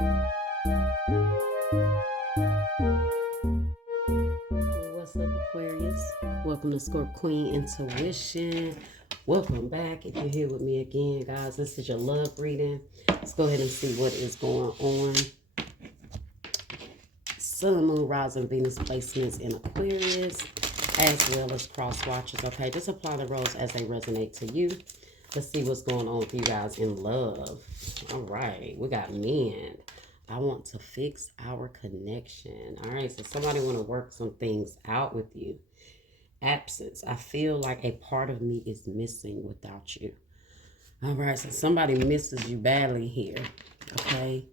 What's up, Aquarius? Welcome to Scorp Queen Intuition. Welcome back. If you're here with me again, guys, this is your love reading. Let's go ahead and see what is going on. Sun, Moon, Rising, Venus placements in Aquarius, as well as cross watchers. Okay, just apply the roles as they resonate to you. Let's see what's going on with you guys in love. All right, we got men. I want to fix our connection. All right, so somebody want to work some things out with you. Absence. I feel like a part of me is missing without you. All right, so somebody misses you badly here. Okay,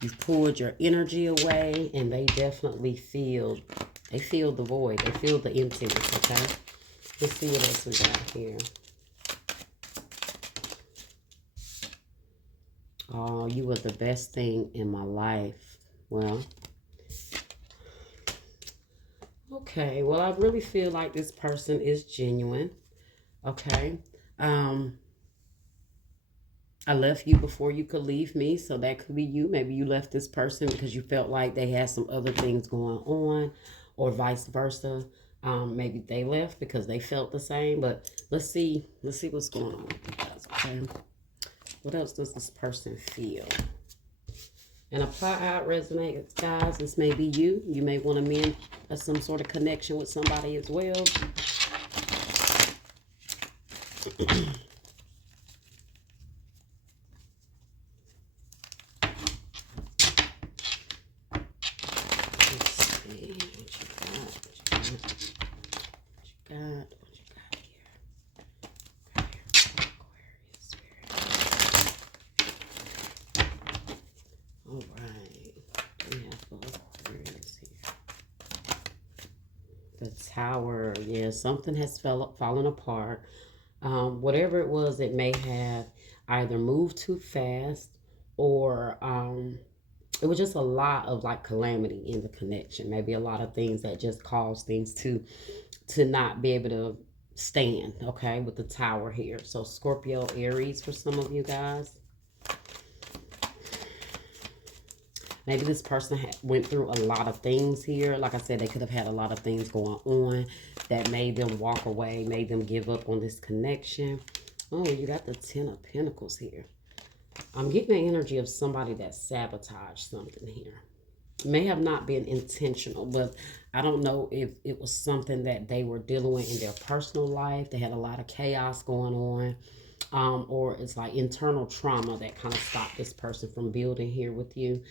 you've pulled your energy away, and they definitely feel. They feel the void. They feel the emptiness. Okay, let's see what else we got here. Oh, you were the best thing in my life. Well, okay. Well, I really feel like this person is genuine. Okay. I left you before you could leave me, so that could be you. Maybe you left this person because you felt like they had some other things going on, or vice versa. Maybe they left because they felt the same. But let's see what's going on with you guys. Okay. What else does this person feel? And apply how it resonates, guys. This may be you. You may want to mend some sort of connection with somebody as well. The Tower. Yeah, something has fallen apart. Whatever it was, it may have either moved too fast, or it was just a lot of like calamity in the connection. Maybe a lot of things that just caused things to not be able to stand. Okay, with the Tower here. So Scorpio, Aries for some of you guys. Maybe this person went through a lot of things here. Like I said, they could have had a lot of things going on that made them walk away, made them give up on this connection. Oh, you got the Ten of Pentacles here. I'm getting the energy of somebody that sabotaged something here. It may have not been intentional, but I don't know if it was something that they were dealing with in their personal life. They had a lot of chaos going on. Or it's like internal trauma that kind of stopped this person from building here with you.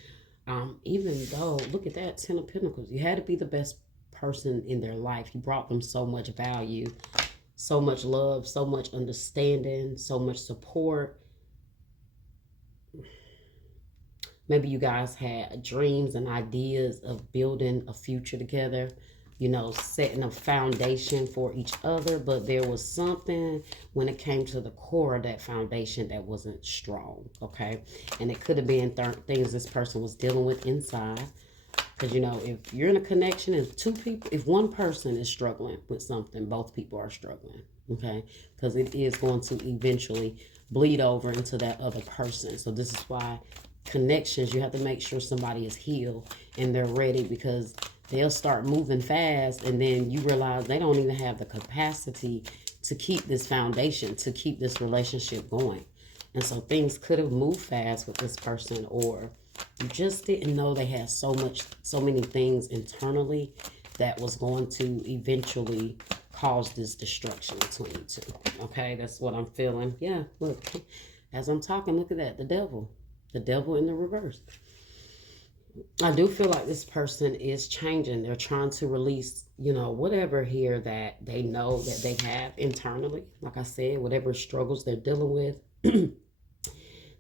Even though, look at that, Ten of Pentacles. You had to be the best person in their life. You brought them so much value, so much love, so much understanding, so much support. Maybe you guys had dreams and ideas of building a future together, you know, setting a foundation for each other, but there was something when it came to the core of that foundation that wasn't strong, okay? And it could have been things this person was dealing with inside. Because, you know, if you're in a connection, if one person is struggling with something, both people are struggling, okay? Because it is going to eventually bleed over into that other person. So this is why connections, you have to make sure somebody is healed and they're ready, because they'll start moving fast and then you realize they don't even have the capacity to keep this foundation, to keep this relationship going. And so things could have moved fast with this person, or you just didn't know they had so many things internally that was going to eventually cause this destruction between you two. Okay, that's what I'm feeling. Yeah, look, as I'm talking, look at that, the devil in the reverse. I do feel like this person is changing. They're trying to release, you know, whatever here that they know that they have internally. Like I said, whatever struggles they're dealing with,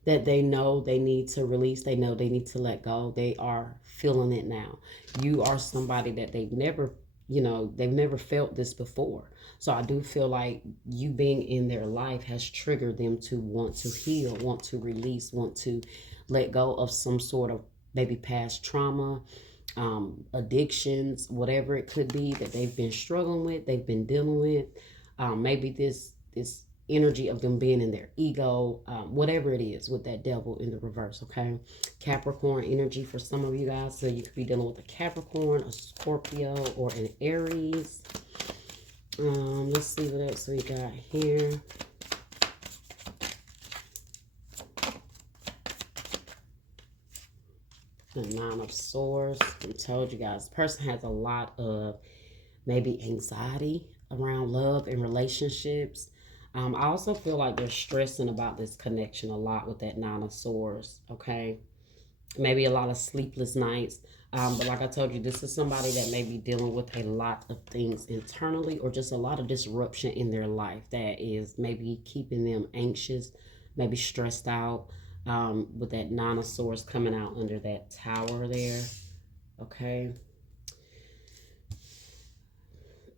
that they know they need to release. They know they need to let go. They are feeling it now. You are somebody that they've never felt this before. So I do feel like you being in their life has triggered them to want to heal, want to release, want to let go of some sort of maybe past trauma, addictions, whatever it could be that they've been struggling with, they've been dealing with. Maybe this energy of them being in their ego, whatever it is with that devil in the reverse, okay? Capricorn energy for some of you guys. So you could be dealing with a Capricorn, a Scorpio, or an Aries. Let's see what else we got here. The Nine of Swords. I told you guys, the person has a lot of maybe anxiety around love and relationships. I also feel like they're stressing about this connection a lot with that Nine of Swords, okay? Maybe a lot of sleepless nights. But like I told you, this is somebody that may be dealing with a lot of things internally, or just a lot of disruption in their life that is maybe keeping them anxious, maybe stressed out, with that Nine of Swords coming out under that tower there, okay?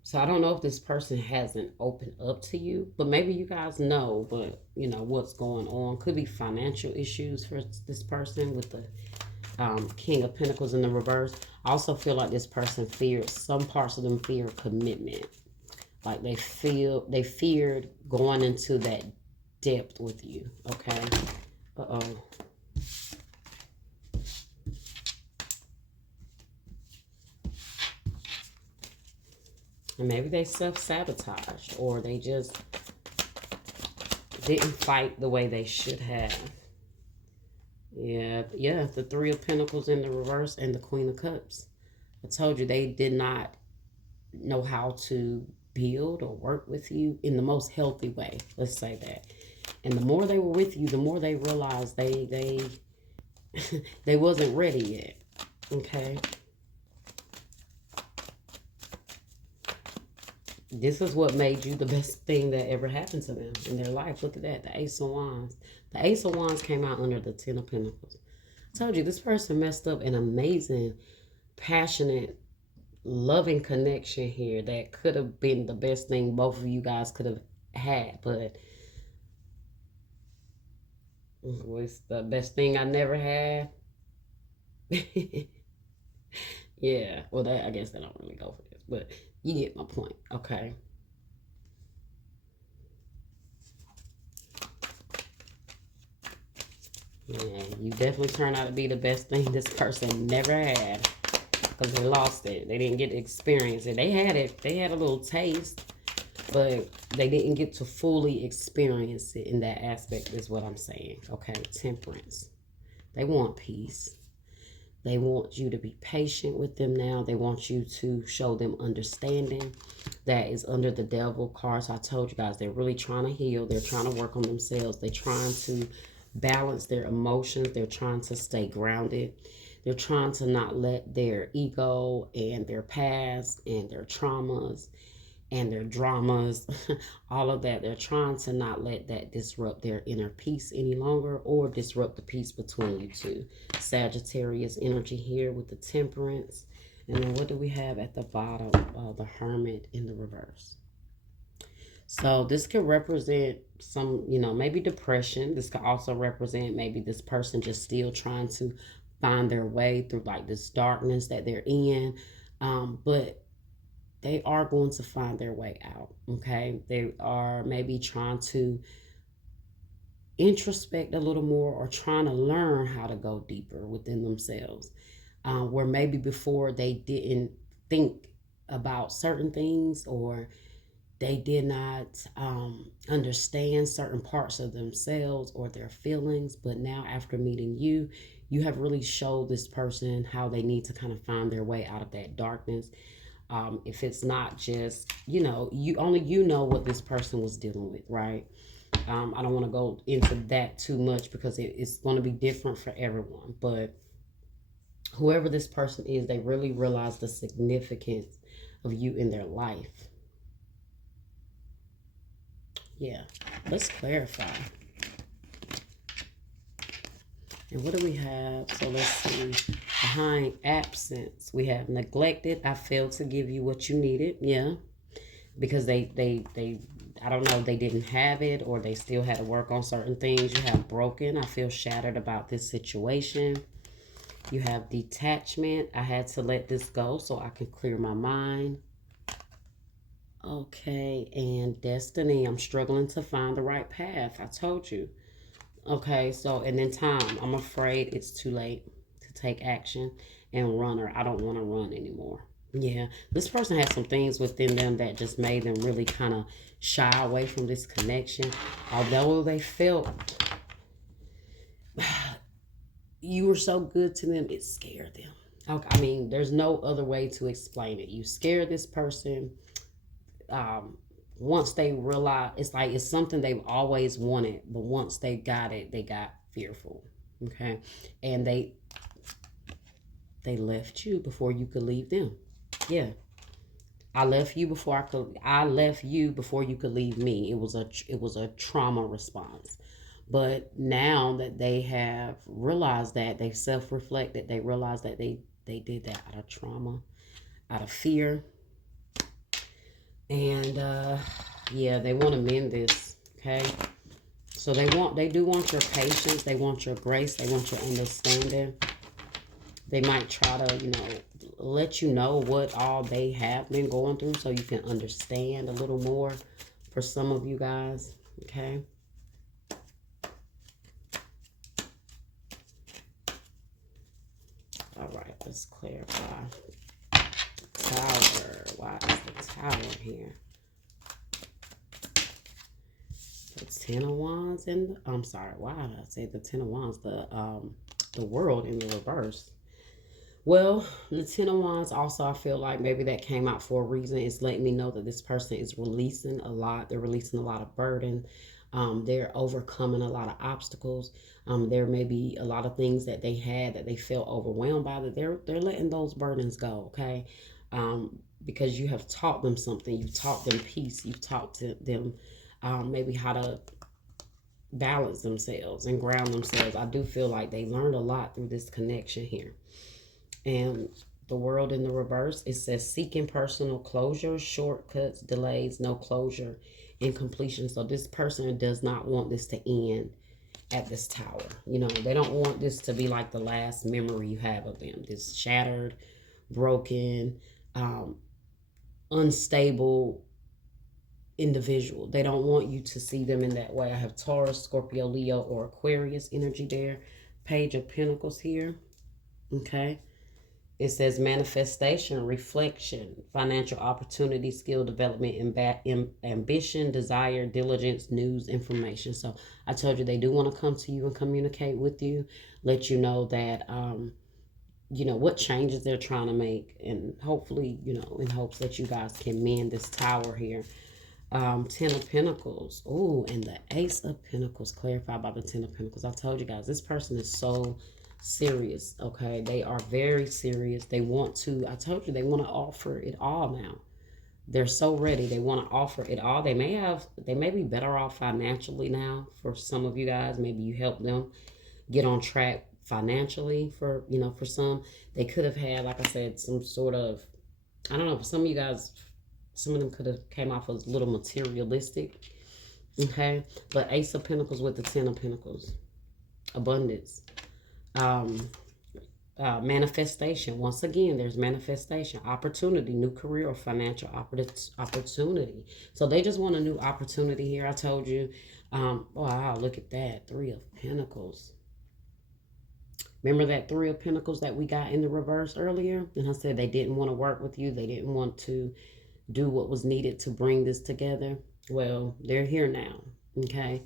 So I don't know if this person hasn't opened up to you, but maybe you guys know, but you know what's going on. Could be financial issues for this person with the King of Pentacles in the reverse. I also feel like this person feared, some parts of them fear commitment. Like they feared going into that depth with you, okay? Uh-oh. And maybe they self-sabotaged, or they just didn't fight the way they should have. Yeah, the Three of Pentacles in the reverse and the Queen of Cups. I told you they did not know how to build or work with you in the most healthy way. Let's say that. And the more they were with you, the more they realized they they wasn't ready yet. Okay. This is what made you the best thing that ever happened to them in their life. Look at that. The Ace of Wands. The Ace of Wands came out under the Ten of Pentacles. I told you, this person messed up an amazing, passionate, loving connection here that could have been the best thing both of you guys could have had. But it was the best thing I never had. Yeah. Well, that, I guess they don't really go for this. But you get my point. Okay. Yeah, you definitely turned out to be the best thing this person never had, because they lost it. They didn't get to experience it. They had it. They had a little taste, but they didn't get to fully experience it in that aspect is what I'm saying. Okay, Temperance. They want peace. They want you to be patient with them now. They want you to show them understanding. That is under the Devil cards. I told you guys, they're really trying to heal. They're trying to work on themselves. They're trying to balance their emotions. They're trying to stay grounded. They're trying to not let their ego and their past and their traumas and their dramas, all of that, they're trying to not let that disrupt their inner peace any longer, or disrupt the peace between you two. Sagittarius energy here with the Temperance. And then what do we have at the bottom? The Hermit in the reverse. So this could represent some, maybe depression. This could also represent maybe this person just still trying to find their way through like this darkness that they're in. But they are going to find their way out, okay? They are maybe trying to introspect a little more, or trying to learn how to go deeper within themselves, where maybe before they didn't think about certain things, or they did not understand certain parts of themselves or their feelings. But now after meeting you, you have really showed this person how they need to kind of find their way out of that darkness. If it's not just, you know what this person was dealing with, right? I don't want to go into that too much, because it's going to be different for everyone. But whoever this person is, they really realize the significance of you in their life. Yeah, let's clarify. And what do we have? So let's see. Behind absence, we have neglected. I failed to give you what you needed. Yeah. Because they I don't know, they didn't have it, or they still had to work on certain things. You have broken. I feel shattered about this situation. You have detachment. I had to let this go so I can clear my mind. Okay, and destiny. I'm struggling to find the right path. I told you. Okay, so and then time. I'm afraid it's too late to take action and runner. I don't want to run anymore. Yeah, this person had some things within them that just made them really kind of shy away from this connection. Although they felt you were so good to them, it scared them. Okay, I mean, there's no other way to explain it. You scare this person. Um, Once they realize it's like it's something they've always wanted, but once they got it, they got fearful. Okay, and they left you before you could leave them. Yeah, I left you before I could. I left you before you could leave me. It was a trauma response. But now that they have realized that, they self-reflected, they realized that they did that out of trauma, out of fear, and yeah, they want to mend this. Okay, so they do want your patience, they want your grace, they want your understanding. They might try to, let you know what all they have been going through so you can understand a little more for some of you guys. Okay. All right, let's clarify. Tower. Why is the tower here? The Ten of Wands and I'm sorry, why did I say the Ten of Wands? The world in the reverse. Well, the Ten of Wands also, I feel like maybe that came out for a reason. It's letting me know that this person is releasing a lot. They're releasing a lot of burden. They're overcoming a lot of obstacles. There may be a lot of things that they had that they felt overwhelmed by, that they're letting those burdens go, okay? Because you have taught them something. You've taught them peace. You've taught them maybe how to balance themselves and ground themselves. I do feel like they learned a lot through this connection here. And the world in the reverse, it says seeking personal closure, shortcuts, delays, no closure, incompletion. So this person does not want this to end at this tower. They don't want this to be like the last memory you have of them. This shattered, broken, unstable individual. They don't want you to see them in that way. I have Taurus, Scorpio, Leo, or Aquarius energy there. Page of Pentacles here. Okay. It says manifestation, reflection, financial opportunity, skill development, ambition, desire, diligence, news, information. So I told you they do want to come to you and communicate with you, let you know that, what changes they're trying to make. And hopefully, in hopes that you guys can mend this tower here. Ten of Pentacles. Oh, and the Ace of Pentacles clarified by the Ten of Pentacles. I told you guys, this person is so serious. Okay, they are very serious. They want to, I told you, they want to offer it all now. They're so ready. They want to offer it all. They may be better off financially now. For some of you guys, maybe you help them get on track financially. For some, they could have had, like I said, some sort of, I don't know, for some of you guys, some of them could have came off as a little materialistic. Okay, but Ace of Pentacles with the Ten of Pentacles, abundance. Manifestation. Once again, there's manifestation, opportunity, new career or financial opportunity. So they just want a new opportunity here. I told you. Wow, look at that. Three of Pentacles. Remember that Three of Pentacles that we got in the reverse earlier? And I said they didn't want to work with you. They didn't want to do what was needed to bring this together. Well, they're here now. Okay.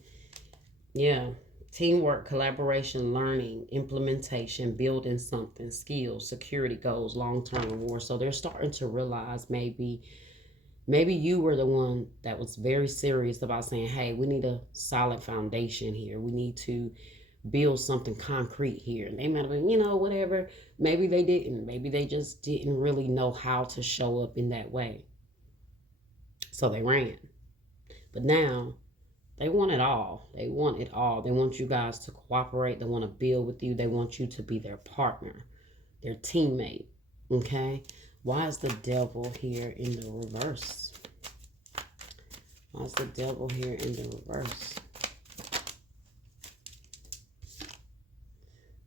Yeah. Teamwork, collaboration, learning, implementation, building something, skills, security goals, long-term reward. So they're starting to realize maybe you were the one that was very serious about saying, hey, we need a solid foundation here. We need to build something concrete here. And they might have been, whatever. Maybe they didn't. Maybe they just didn't really know how to show up in that way. So they ran. But now they want it all. They want it all. They want you guys to cooperate. They want to build with you. They want you to be their partner, their teammate. Okay? Why is the devil here in the reverse? Why is the devil here in the reverse?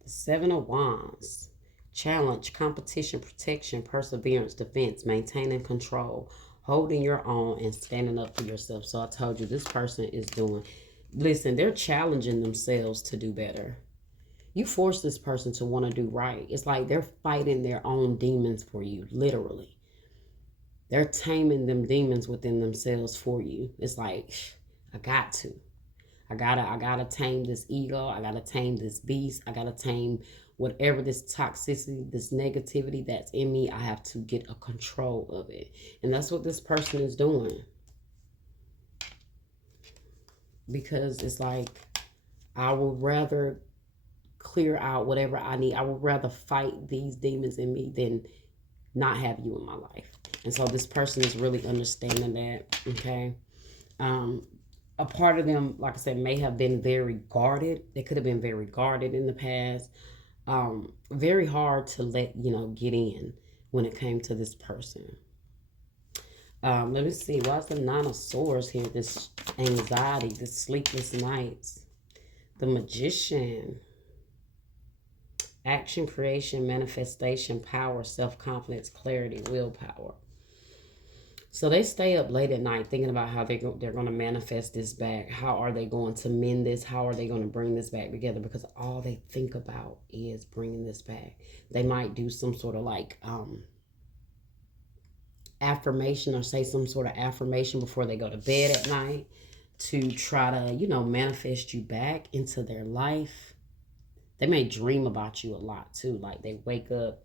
The Seven of Wands. Challenge, competition, protection, perseverance, defense, maintaining control, holding your own and standing up for yourself. So I told you this person is doing, listen, they're challenging themselves to do better. You force this person to want to do right. It's like they're fighting their own demons for you, literally. They're taming them demons within themselves for you. It's like, I got to. I gotta tame this ego. I gotta tame this beast. I gotta tame whatever this toxicity, this negativity that's in me. I have to get a control of it. And that's what this person is doing. Because it's like, I would rather clear out whatever I need. I would rather fight these demons in me than not have you in my life. And so this person is really understanding that, okay? A part of them, like I said, may have been very guarded. They could have been very guarded in the past. Very hard to let, get in when it came to this person. Let me see. Why is the Nine of Swords here? This anxiety, this sleepless nights. The Magician. Action, creation, manifestation, power, self-confidence, clarity, willpower. So they stay up late at night thinking about how they're going to manifest this back. How are they going to mend this? How are they going to bring this back together? Because all they think about is bringing this back. They might do some sort of like affirmation, or say some sort of affirmation before they go to bed at night to try to, manifest you back into their life. They may dream about you a lot too. Like they wake up,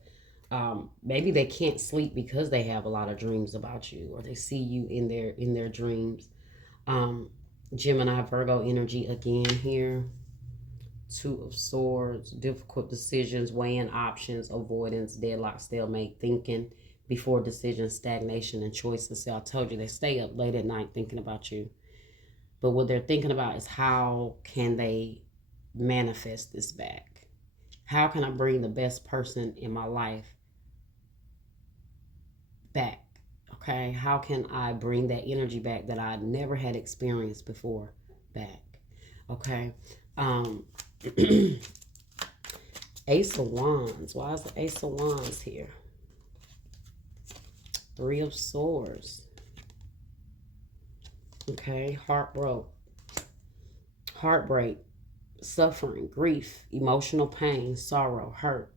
maybe they can't sleep because they have a lot of dreams about you, or they see you in their dreams. Gemini, Virgo energy again here. Two of Swords, difficult decisions, weighing options, avoidance, deadlock, stalemate, thinking before decisions, stagnation, and choices. So I told you they stay up late at night thinking about you. But what they're thinking about is how can they manifest this back? How can I bring the best person in my life back? Okay, how can I bring that energy back that I never had experienced before back? Okay. Ace of Wands. Why is the Ace of Wands here? Three of Swords. Okay, heartbreak, suffering, grief, emotional pain, sorrow, hurt,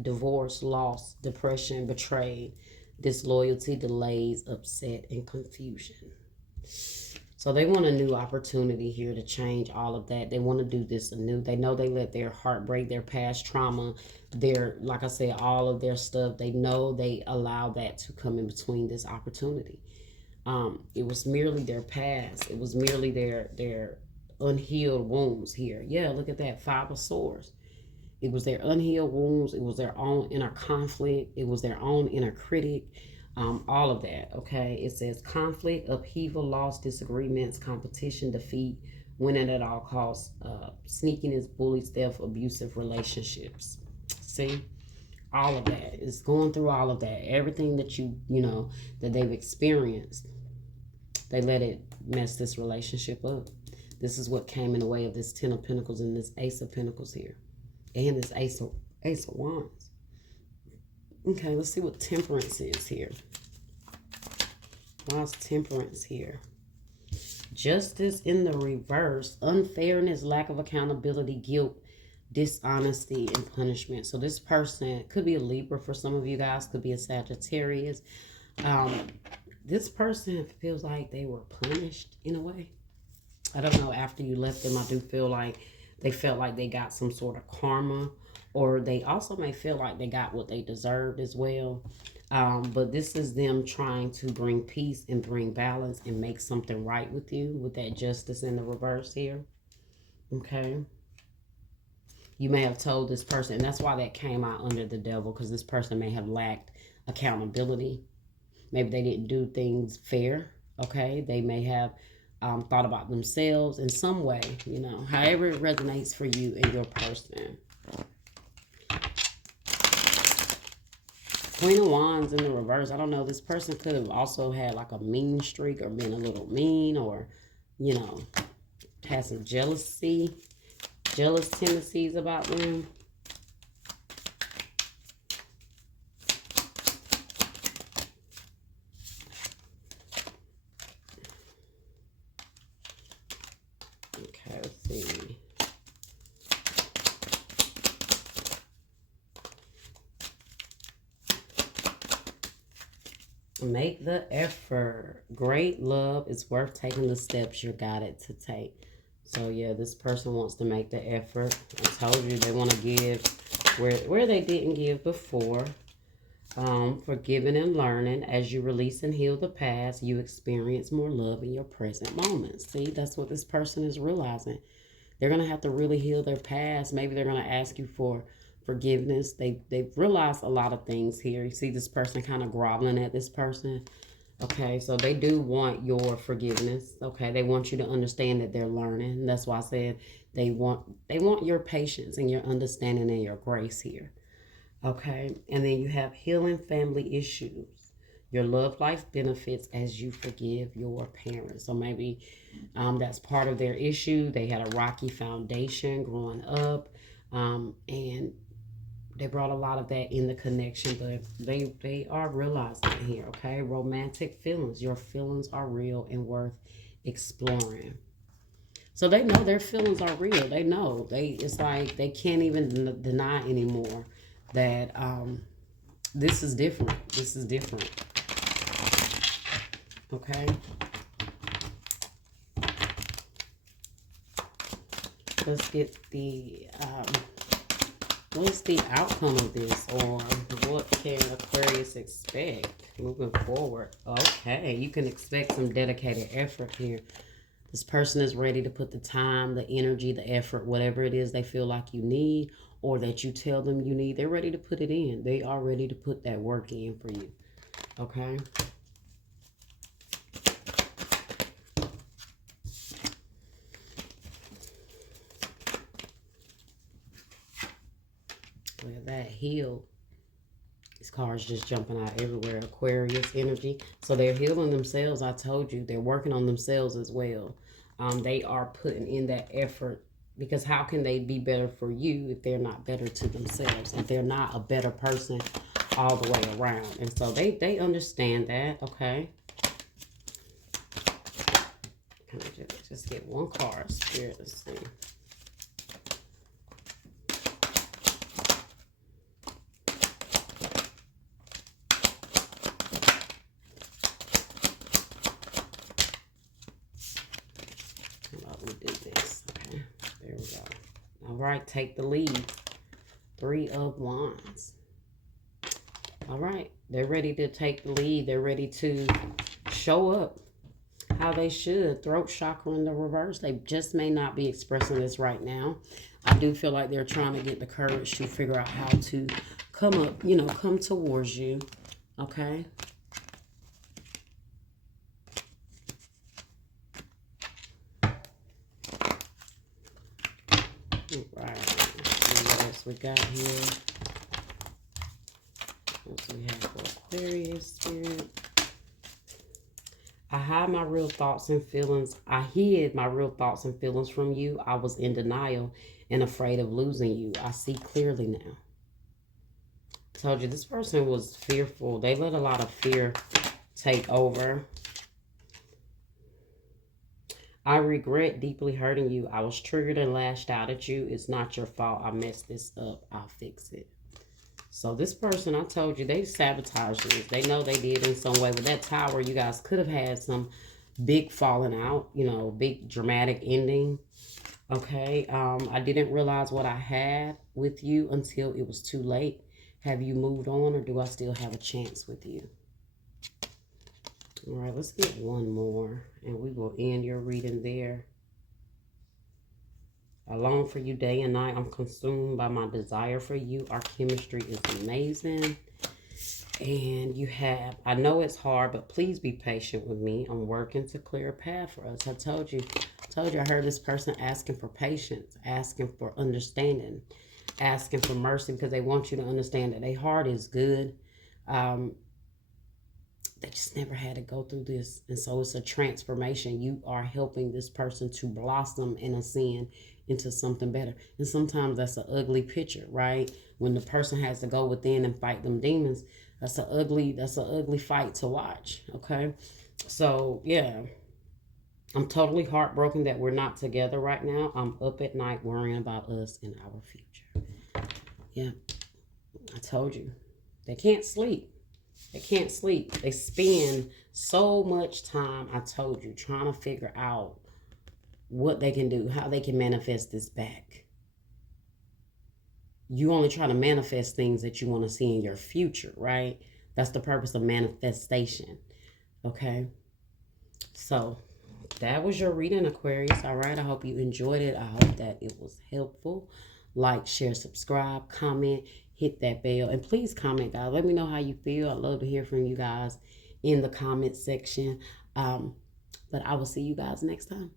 divorce, loss, depression, betrayed, disloyalty, delays, upset, and confusion. So they want a new opportunity here to change all of that. They want to do this anew. They know they let their heartbreak, their past trauma, like I said, all of their stuff, they know they allow that to come in between this opportunity. It was merely their past. It was merely their unhealed wounds here. Yeah, look at that. Five of Swords. It was their unhealed wounds. It was their own inner conflict. It was their own inner critic. All of that, okay? It says conflict, upheaval, loss, disagreements, competition, defeat, winning at all costs, sneakiness, bullies, theft, abusive relationships. See? All of that is going through all of that. Everything that that they've experienced, they let it mess this relationship up. This is what came in the way of this Ten of Pentacles and this Ace of Pentacles here. And this Ace of Wands. Okay, let's see what Temperance is here. Why is Temperance here? Justice in the reverse. Unfairness, lack of accountability, guilt, dishonesty, and punishment. So this person could be a Libra for some of you guys. Could be a Sagittarius. This person feels like they were punished in a way. I don't know. After you left them, I do feel like they felt like they got some sort of karma. Or they also may feel like they got what they deserved as well. But this is them trying to bring peace and bring balance and make something right with you with that justice in the reverse here. Okay. You may have told this person, and that's why that came out under the Devil, because this person may have lacked accountability. Maybe they didn't do things fair. Okay. They may have thought about themselves in some way, however it resonates for you and your person. Queen of Wands in the reverse. I don't know. This person could have also had like a mean streak or been a little mean, or, had some jealous tendencies about them. Make the effort. Great love is worth taking the steps you're guided to take. So yeah, this person wants to make the effort. I told you they want to give where they didn't give before. Forgiving and learning. As you release and heal the past, you experience more love in your present moments. See, that's what this person is realizing. They're going to have to really heal their past. Maybe they're going to ask you for forgiveness. They've realized a lot of things here. You see this person kind of groveling at this person. Okay, so they do want your forgiveness. Okay, they want you to understand that they're learning. That's why I said they want your patience and your understanding and your grace here. Okay, and then you have healing family issues. Your love life benefits as you forgive your parents. So maybe that's part of their issue. They had a rocky foundation growing up, and they brought a lot of that in the connection, but they are realizing it here. Okay, romantic feelings. Your feelings are real and worth exploring. So they know their feelings are real. They know it's like they can't even deny anymore that this is different. This is different. Okay. Let's get the what's the outcome of this, or what can Aquarius expect moving forward? Okay, you can expect some dedicated effort here. This person is ready to put the time, the energy, the effort, whatever it is they feel like you need or that you tell them you need. They're ready to put it in. They are ready to put that work in for you. Okay? Well, that healed. These cards just jumping out everywhere. Aquarius energy. So they're healing themselves. I told you. They're working on themselves as well. They are putting in that effort, because how can they be better for you if they're not better to themselves, if they're not a better person all the way around? And so they understand that. Okay. Can I just get one card, Spirit? Let's see. All right, take the lead. 3 of Wands. All right, they're ready to take the lead. They're ready to show up how they should. Throat chakra in the reverse. They just may not be expressing this right now. I do feel like they're trying to get the courage to figure out how to come up, come towards you. Okay. Right. Let's see what else we got here. What do we have for Aquarius Spirit? I hide my real thoughts and feelings. I hid my real thoughts and feelings from you. I was in denial and afraid of losing you. I see clearly now. I told you this person was fearful. They let a lot of fear take over. I regret deeply hurting you. I was triggered and lashed out at you. It's not your fault. I messed this up. I'll fix it. So this person, I told you, they sabotaged this. They know they did in some way. With that tower, you guys could have had some big falling out, big dramatic ending. Okay. I didn't realize what I had with you until it was too late. Have you moved on, or do I still have a chance with you? All right, let's get one more, and we will end your reading there. I long for you day and night. I'm consumed by my desire for you. Our chemistry is amazing. And you have, I know it's hard, but please be patient with me. I'm working to clear a path for us. I told you, I heard this person asking for patience, asking for understanding, asking for mercy, because they want you to understand that their heart is good. They just never had to go through this. And so it's a transformation. You are helping this person to blossom and ascend into something better. And sometimes that's an ugly picture, right? When the person has to go within and fight them demons, that's an ugly fight to watch. Okay. So yeah, I'm totally heartbroken that we're not together right now. I'm up at night worrying about us and our future. Yeah. I told you. They can't sleep. They can't sleep. They spend so much time, I told you, trying to figure out what they can do, how they can manifest this back. You only try to manifest things that you want to see in your future, right? That's the purpose of manifestation. Okay? So that was your reading, Aquarius. All right. I hope you enjoyed it. I hope that it was helpful. Like, share, subscribe, comment, hit that bell, and please comment, guys. Let me know how you feel. I'd love to hear from you guys in the comment section. But I will see you guys next time.